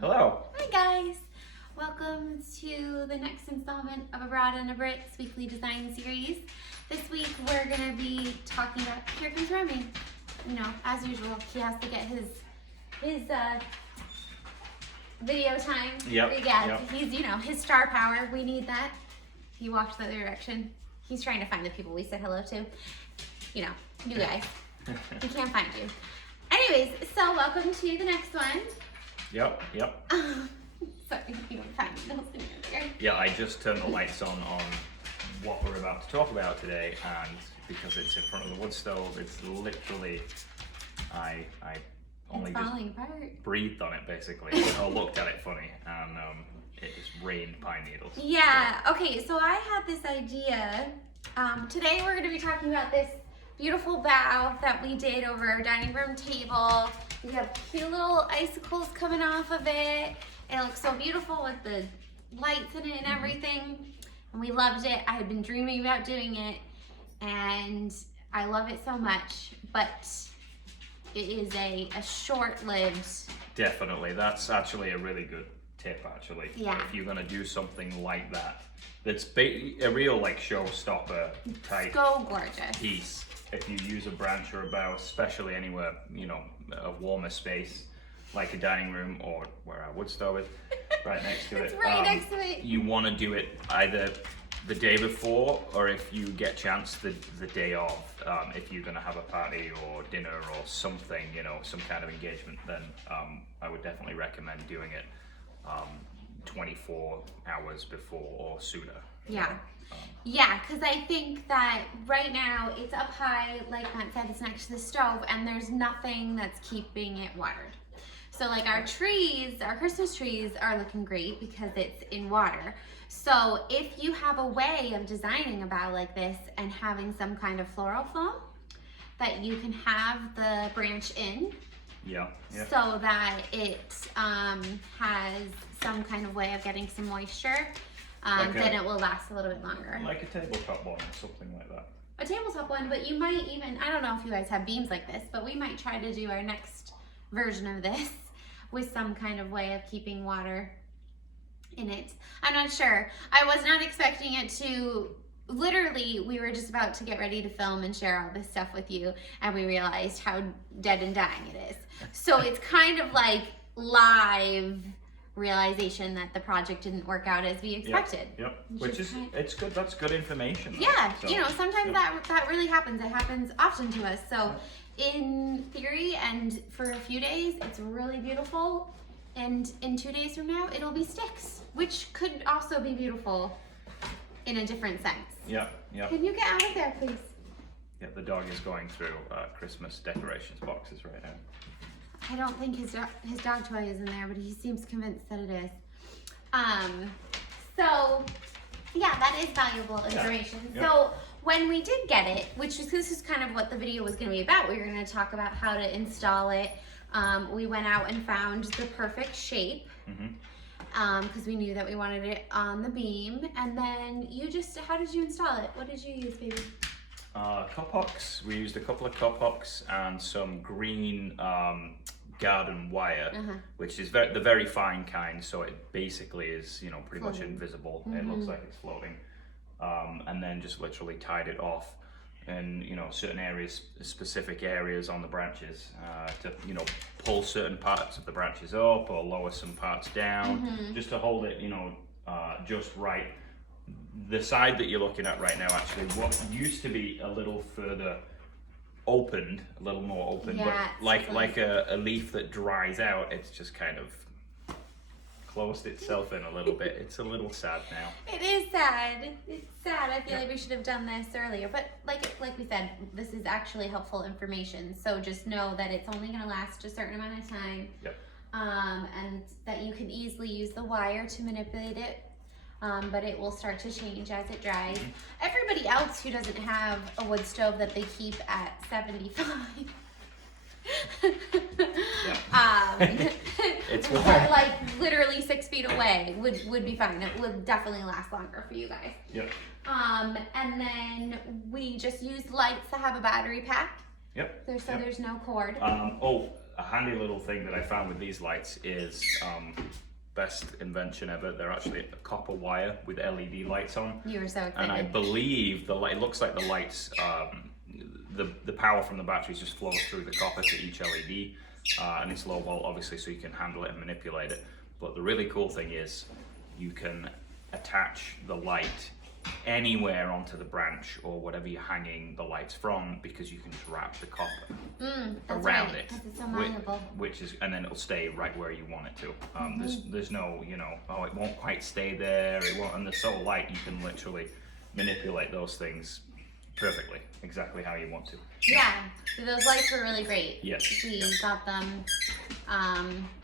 Hello. Hi guys. Welcome to the next installment of A Broad and a Bricks weekly design series. This week we're going to be talking about, here comes Remy. You know, as usual, he has to get his video time. Yep. He's, you know, his star power. We need that. He walked the other direction. He's trying to find the people we said hello to. You know, new guy. He can't find you. Anyways, so welcome to the next one. Yep. Sorry, you don't find me there. Yeah, I just turned the lights on what we're about to talk about today, and because it's in front of the wood stove, it's literally, I only it's falling just apart. breathed on it basically, or looked at it funny, and it just rained pine needles. Yeah, okay, so I had this idea. Today we're going to be talking about this beautiful bow that we did over our dining room table. We have cute little icicles coming off of it. It looks so beautiful with the lights in it and everything. And we loved it. I had been dreaming about doing it, and I love it so much, but it is a short-lived. Definitely, that's actually a really good tip actually. Yeah. If you're gonna do something like that, that's a real like showstopper type So gorgeous. piece. If you use a branch or a bough, especially anywhere, you know, a warmer space, like a dining room or where our wood stove is, right next to It's it. right next to it. You want to do it either the day before, or if you get chance, the day of. If you're going to have a party or dinner or something, you know, some kind of engagement, then I would definitely recommend doing it 24 hours before or sooner. Yeah. Yeah, because I think that right now it's up high, like Matt said, it's next to the stove, and there's nothing that's keeping it watered. So like our trees, our Christmas trees are looking great because it's in water. So if you have a way of designing a bow like this and having some kind of floral foam that you can have the branch in, Yeah. so that it has some kind of way of getting some moisture, then it will last a little bit longer. Like a tabletop one or something like that. A tabletop one, but you might even, I don't know if you guys have beams like this, but we might try to do our next version of this with some kind of way of keeping water in it. I'm not sure. I was not expecting it to, literally, we were just about to get ready to film and share all this stuff with you, and we realized how dead and dying it is. So it's kind of like live realization that the project didn't work out as we expected. Yep. Which is, it's good. That's good information. Yeah, So, you know, sometimes that really happens. It happens often to us. So in theory and for a few days, it's really beautiful. And in 2 days from now, it'll be sticks, which could also be beautiful in a different sense. Yeah. Can you get out of there, please? Yeah, the dog is going through Christmas decorations boxes right now. I don't think his dog toy is in there, but he seems convinced that it is. So yeah, that is valuable information. Yep. So when we did get it, this is kind of what the video was going to be about. We were going to talk about how to install it. We went out and found the perfect shape because we knew that we wanted it on the beam. And then how did you install it? What did you use, baby? Cup hooks. We used a couple of cup hooks and some green garden wire, which is the very fine kind, so it basically is, you know, pretty much invisible. It looks like it's floating. And then just literally tied it off in, you know, certain areas, specific areas on the branches, to, you know, pull certain parts of the branches up or lower some parts down, just to hold it, you know, just right. The side that you're looking at right now, actually, what used to be a little further opened, a little more open, but like a leaf that dries out, it's just kind of closed itself in a little bit. It's a little sad now. It is sad. It's sad. I feel like we should have done this earlier, but like we said, this is actually helpful information. So just know that it's only going to last a certain amount of time, and that you can easily use the wire to manipulate it. But it will start to change as it dries. Everybody else who doesn't have a wood stove that they keep at 75, It's like literally 6 feet away would be fine. It would definitely last longer for you guys. Yep. And then we just used lights that have a battery pack. Yep. There's no cord. a handy little thing that I found with these lights is best invention ever. They're actually a copper wire with LED lights on. You were so excited. And I believe the light, it looks like the lights, the power from the batteries just flows through the copper to each LED. And it's low volt, obviously, so you can handle it and manipulate it. But the really cool thing is you can attach the light anywhere onto the branch or whatever you're hanging the lights from, because you can just wrap the copper around it, because it's so malleable. which is, and then it'll stay right where you want it to. There's no, you know, oh, it won't quite stay there, it won't, and they're so light you can literally manipulate those things perfectly, exactly how you want to. Yeah, so those lights were really great. Yes. We got them.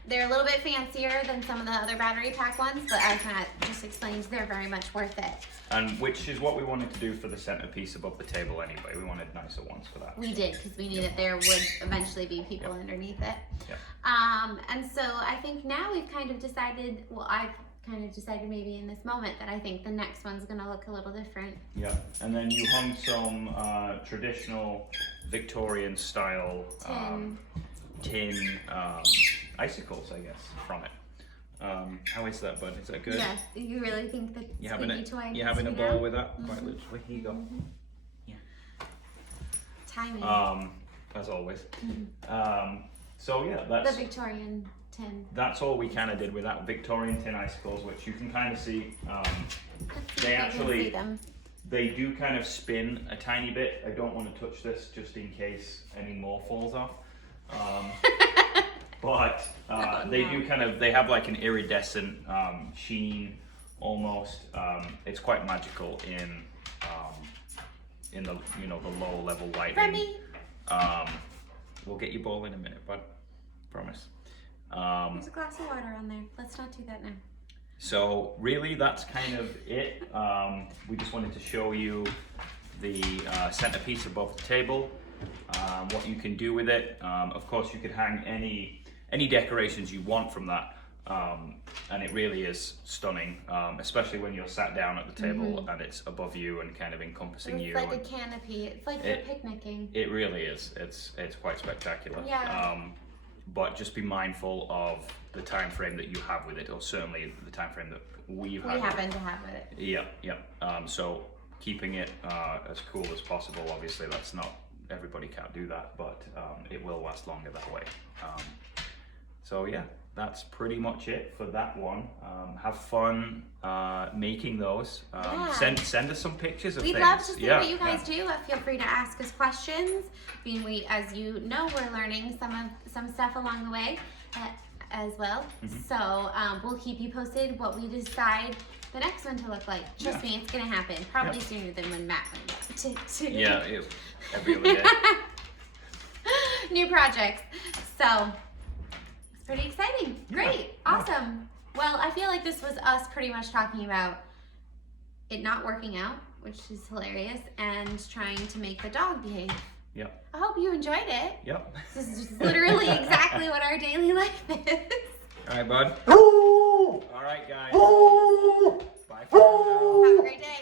They're a little bit fancier than some of the other battery pack ones, but as Matt just explained, they're very much worth it. And which is what we wanted to do for the centerpiece above the table anyway. We wanted nicer ones for that. We did, because we knew that there would eventually be people underneath it. Yeah. And so I think now we've kind of decided, well, I've kind of decided maybe in this moment that I think the next one's going to look a little different. Yeah, and then you hung some traditional Victorian style tin icicles, I guess, from it. How is that, bud? Is that good? Yes. You really think that You having a bowl bowl with that? Quite literally. Here you go. Yeah. Timing. As always. So yeah, that's the Victorian tin. That's all we kind of did with that Victorian tin icicles, which you can kind of see. They do kind of spin a tiny bit. I don't want to touch this just in case any more falls off. But they do kind of, they have like an iridescent sheen almost. It's quite magical in the, you know, the low level lighting. Remy. We'll get your bowl in a minute, bud. Promise. There's a glass of water on there. Let's not do that now. So really that's kind of it. We just wanted to show you the centerpiece above the table, what you can do with it. Of course you could hang any decorations you want from that, and it really is stunning, especially when you're sat down at the table and it's above you and kind of encompassing you. It's like a canopy. It's like you're picnicking. It really is. It's quite spectacular. Yeah. But just be mindful of the time frame that you have with it, or certainly the time frame that we happen to have with it. Yeah. So keeping it as cool as possible. Obviously, that's not, everybody can't do that, but it will last longer that way. So yeah, that's pretty much it for that one. Have fun making those. Send us some pictures of things. We'd love to see what you guys do. Feel free to ask us questions. I mean, we, as you know, we're learning some stuff along the way as well. So we'll keep you posted what we decide the next one to look like. Trust me, it's gonna happen. Probably sooner than when Matt went to Yeah, every other day. New projects. So it's pretty exciting. Great. Awesome. Well, I feel like this was us pretty much talking about it not working out, which is hilarious, and trying to make the dog behave. Yep. I hope you enjoyed it. Yep. This is just literally exactly what our daily life is. All right, bud. All right, guys. Bye for now. Have a great day.